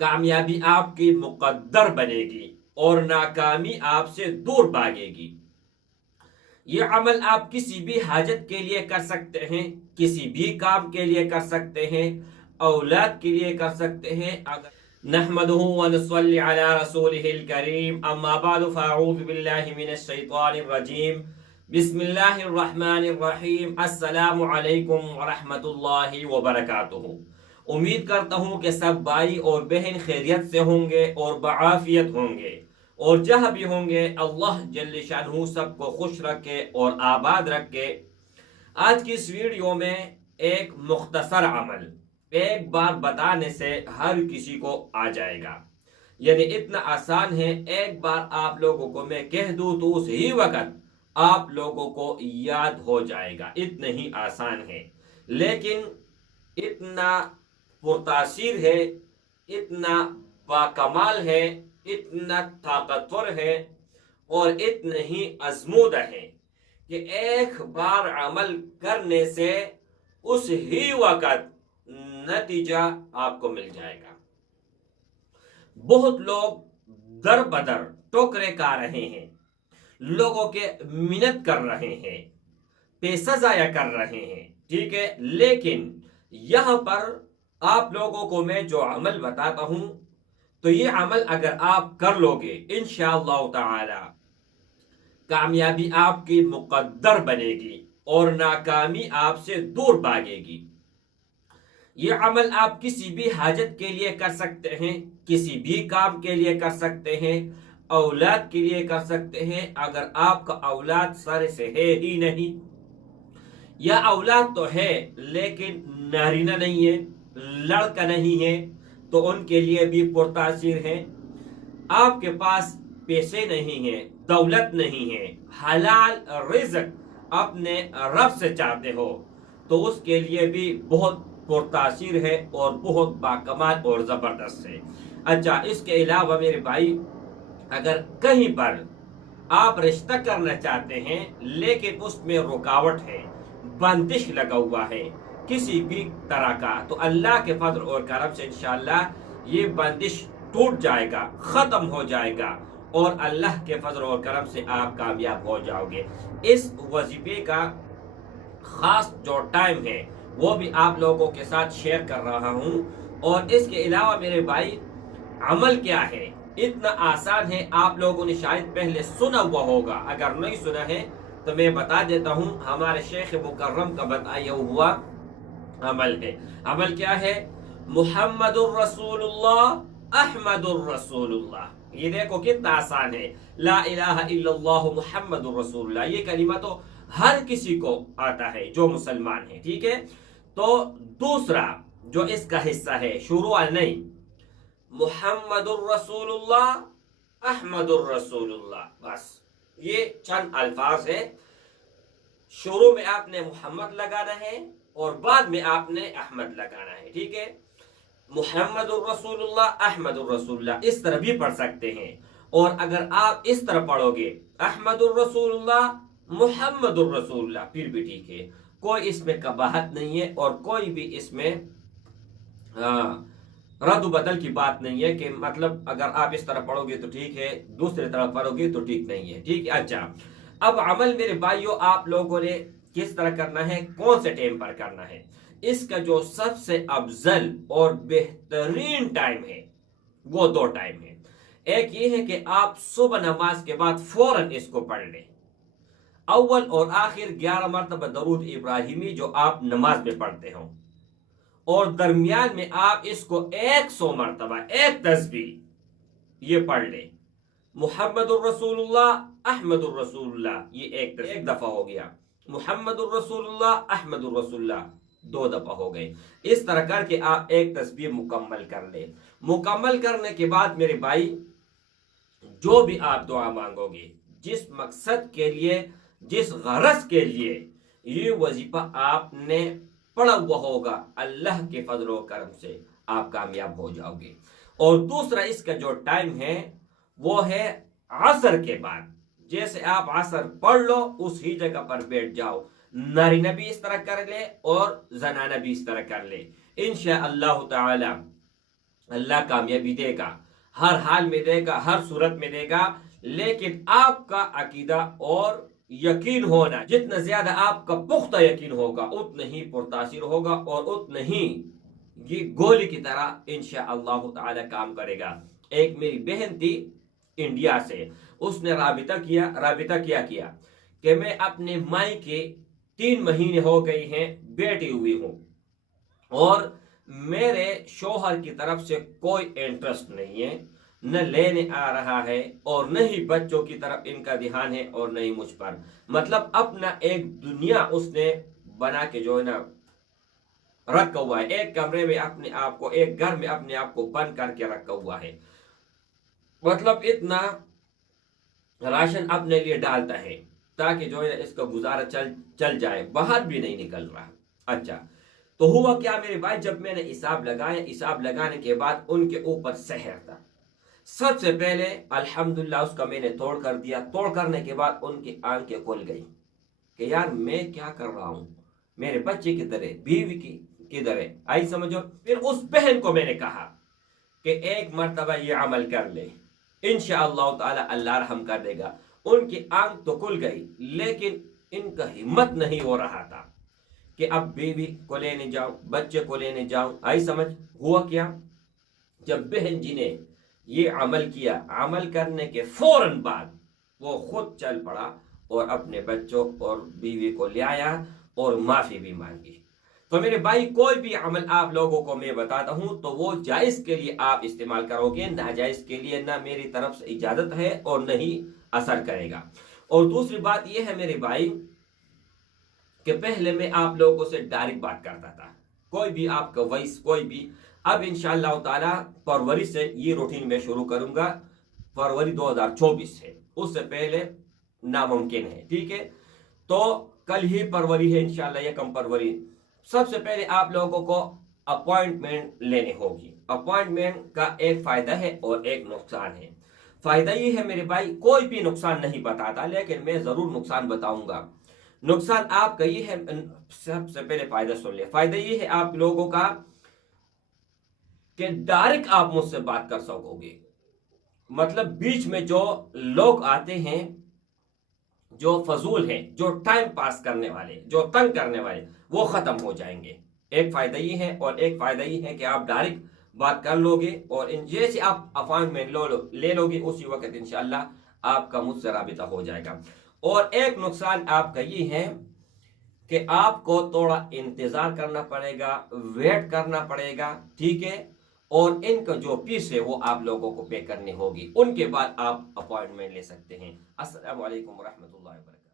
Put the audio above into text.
कामयाबी आपकी मुकद्दर बनेगी और नाकामी आपसे दूर भागेगी। ये अमल आप किसी भी हाजत के लिए कर सकते हैं, किसी भी काम के लिए कर सकते हैं, औलाद के लिए कर सकते हैं। अगर नहमदुहु व नसल्ली अला रसूलिहिल करीम, अम्मा बाद फअऊज़ु बिल्लाहि मिनश शैतानिर रजीम, बिस्मिल्लाहिर रहमानिर रहीम, अस्सलामु अलैकुम व रहमतुल्लाहि व बरकातुहू। उम्मीद करता हूँ कि सब भाई और बहन खैरियत से होंगे और बआफियत होंगे, और जहाँ भी होंगे अल्लाह जल्ल शानहू सबको खुश रखे और आबाद रखे। आज की इस वीडियो में एक मुख्तसर अमल एक बार बताने से हर किसी को आ जाएगा, यानी इतना आसान है। एक बार आप लोगों को मैं कह दूं तो उस ही वक्त आप लोगों को याद हो जाएगा, इतना ही आसान है, लेकिन इतना पुरतासीर है, इतना बाकमाल है, इतना ताकतवर है और इतना ही अजमूद है कि एक बार अमल करने से उस ही वक्त नतीजा आपको मिल जाएगा। बहुत लोग दर बदर टोकरे खा रहे हैं, लोगों के मिन्नत कर रहे हैं, पैसा जाया कर रहे हैं, ठीक है, लेकिन यहां पर आप लोगों को मैं जो अमल बताता हूं, तो ये अमल अगर आप कर लोगे इंशाअल्लाह ताला कामयाबी आपकी मुकद्दर बनेगी और नाकामी आपसे दूर भागेगी। ये अमल आप किसी भी हाजत के लिए कर सकते हैं, किसी भी काम के लिए कर सकते हैं, औलाद के लिए कर सकते हैं। अगर आपका औलाद सर से है ही नहीं, या औलाद तो है लेकिन नारीना नहीं है, लड़का नहीं है, तो उनके लिए भी पुरतासीर है। आपके पास पैसे नहीं है, दौलत नहीं है, हलाल रिज़्क अपने रब से चाहते हो, तो उसके लिए भी बहुत पुरतासीर है और बहुत बाकमाल और ज़बरदस्त है। अच्छा, इसके अलावा मेरे भाई, अगर कहीं पर आप रिश्ता करना चाहते हैं लेकिन उसमें रुकावट है, बंदिश लगा हुआ है किसी भी तरह का, तो अल्लाह के फजल और करम से इंशाअल्लाह ये बंदिश टूट जाएगा, खत्म हो जाएगा और अल्लाह के फजल और करम से आप कामयाब हो जाओगे। इस वजीफे का खास जो टाइम है वो भी आप लोगों के साथ शेयर कर रहा हूं। और इसके अलावा मेरे भाई, अमल क्या है, इतना आसान है। आप लोगों ने शायद पहले सुना हुआ होगा, अगर नहीं सुना है तो मैं बता देता हूं। हमारे शेख मुकर्रम का बताया हुआ अमल है। अमल क्या है? मुहम्मदुर रसूलुल्लाह अहमदुर रसूलुल्लाह। ये देखो कितना आसान है, ला इलाहा इल्लल्लाह मुहम्मदुर रसूलुल्लाह। ये कलिमा तो हर किसी को आता है जो मुसलमान है, ठीक है। तो दूसरा जो इसका हिस्सा है, शुरू नहीं, मुहम्मदुर रसूलुल्लाह अहमदुर रसूलुल्लाह, बस ये चंद अल्फाज है। शुरू में आपने मोहम्मद लगाना है और बाद में आपने अहमद लगाना है, ठीक है। मुहम्मदुर रसूलुल्लाह अहमदुर रसूलुल्लाह इस तरह भी पढ़ सकते हैं, और अगर आप इस तरह पढ़ोगे अहमदुर रसूलुल्लाह मुहम्मदुर रसूलुल्लाह फिर भी ठीक है, कोई इसमें कबाहत नहीं है और कोई भी इसमें रद्द बदल की बात नहीं है कि मतलब अगर आप इस तरह पढ़ोगे तो ठीक है, दूसरी तरह पढ़ोगे तो ठीक नहीं है, ठीक है। अच्छा, अब अमल मेरे भाइयों आप लोगों ने किस तरह करना है, कौन से टाइम पर करना है? इसका जो सबसे अफजल और बेहतरीन टाइम है वो दो टाइम है। एक ये है कि आप सुबह नमाज के बाद फौरन इसको पढ़ लें, अव्वल और आखिर 11 मरतबा दरूद इब्राहिमी जो आप नमाज में पढ़ते हो, और दरमियान में आप इसको 100 मरतबा एक तस्बीह ये पढ़ ले। मुहम्मदुर रसूलुल्लाह अहमदुर रसूलुल्लाह ये एक दफा हो गया, मुहम्मदुर रसूलुल्लाह अहमदुर रसूलुल्लाह 2 दफा हो गए। इस तरह करके आप एक तस्बीह मुकम्मल कर ले। मुकम्मल करने के बाद मेरे भाई, जो भी आप दुआ मांगोगे, जिस मकसद के लिए, जिस गरज के लिए ये वजीफा आपने पढ़ा हुआ होगा, अल्लाह के फजल और करम से आप कामयाब हो जाओगे। और दूसरा इसका जो टाइम है वो है असर के बाद। जैसे आप असर पढ़ लो उस ही जगह पर बैठ जाओ, नारीना भी इस तरह कर ले और जनाना भी इस तरह कर ले। इंशाअल्लाह ताला اللہ کامیابی دے گا، ہر حال میں دے گا، ہر صورت میں دے گا، لیکن آپ کا عقیدہ اور یقین ہونا، جتنا زیادہ آپ کا پختہ یقین ہوگا اتنا ہی پرتاثر ہوگا اور اتنا ہی یہ گولی کی طرح انشاءاللہ تعالی کام کرے گا۔ ایک میری بہن تھی انڈیا سے، اس نے رابطہ کیا کہ میں اپنے مائی کے 3 مہینے ہو گئی ہیں بیٹھی ہوئی ہوں، اور میرے شوہر کی طرف سے کوئی انٹرسٹ نہیں ہے، نہ لینے آ رہا ہے اور نہ ہی بچوں کی طرف ان کا دھیان ہے اور نہ ہی مجھ پر، مطلب اپنا ایک دنیا اس نے بنا کے جو ہے نا رکھا ہوا ہے، ایک کمرے میں اپنے آپ کو، ایک گھر میں اپنے آپ کو بند کر کے رکھا ہوا ہے، مطلب اتنا راشن اپنے لیے ڈالتا ہے تاکہ جو ہے اس کا گزارا چل جائے، باہر بھی نہیں نکل رہا۔ اچھا، تو ہوا کیا میرے بھائی، جب میں نے حساب لگایا، حساب لگانے کے بعد ان کے اوپر سحر تھا۔ سب سے پہلے الحمدللہ اس کا میں نے توڑ کر دیا، توڑ کرنے کے بعد ان کی آنکھیں کھل گئی کہ یار میں کیا کر رہا ہوں، میرے بچے کدھر ہے، بیوی کی کدھر ہے، آئی سمجھو۔ پھر اس بہن کو میں نے کہا کہ ایک مرتبہ یہ عمل کر لے، انشاءاللہ تعالی اللہ رحم کر دے گا۔ ان کی آنکھ تو کھل گئی، لیکن ان کا ہمت نہیں ہو رہا تھا کہ اب بیوی کو لینے جاؤں، بچے کو لینے جاؤں، آئی سمجھ۔ ہوا کیا، جب بہن جی نے یہ عمل کیا، عمل کرنے کے فوراً بعد وہ خود چل پڑا اور اپنے بچوں اور بیوی کو لے آیا اور معافی بھی مانگی۔ تو میرے بھائی، کوئی بھی عمل آپ لوگوں کو میں بتاتا ہوں تو وہ جائز کے لیے آپ استعمال کرو گے، ناجائز کے لیے نہ میری طرف سے اجازت ہے اور نہ ہی اثر کرے گا۔ اور دوسری بات یہ ہے میرے بھائی کہ پہلے میں آپ لوگوں سے ڈائریکٹ بات کرتا تھا، کوئی بھی آپ کا وائس کوئی بھی، اب انشاءاللہ تعالی فروری سے یہ روٹین میں شروع کروں گا، فروری 2024 سے، اس سے پہلے ناممکن ہے، ٹھیک ہے۔ تو کل ہی فروری ہے انشاءاللہ، یہ کم فروری، سب سے پہلے آپ لوگوں کو اپوائنٹمنٹ لینے ہوگی۔ اپوائنٹمنٹ کا ایک فائدہ ہے اور ایک نقصان ہے۔ فائدہ یہ ہے میرے بھائی، کوئی بھی نقصان نہیں بتاتا، لیکن میں ضرور نقصان بتاؤں گا۔ نقصان آپ کا یہ ہے، سب سے پہلے فائدہ سن لے، فائدہ یہ ہے آپ لوگوں کا کہ ڈائریکٹ آپ مجھ سے بات کر سکو گے، مطلب بیچ میں جو لوگ آتے ہیں جو فضول ہیں، جو ٹائم پاس کرنے والے، جو تنگ کرنے والے، وہ ختم ہو جائیں گے۔ ایک فائدہ یہ ہے، اور ایک فائدہ یہ ہے کہ آپ ڈائریکٹ بات کر لو گے، اور جیسے آپ اپوائنٹمنٹ لے لو گے اسی وقت انشاءاللہ آپ کا مجھ سے رابطہ ہو جائے گا۔ اور ایک نقصان آپ کا یہ ہے کہ آپ کو تھوڑا انتظار کرنا پڑے گا، ویٹ کرنا پڑے گا، ٹھیک ہے، اور ان کا جو فیس ہے وہ آپ لوگوں کو پے کرنی ہوگی، ان کے بعد آپ اپوائنٹمنٹ لے سکتے ہیں۔ السلام علیکم ورحمۃ اللہ وبرکاتہ۔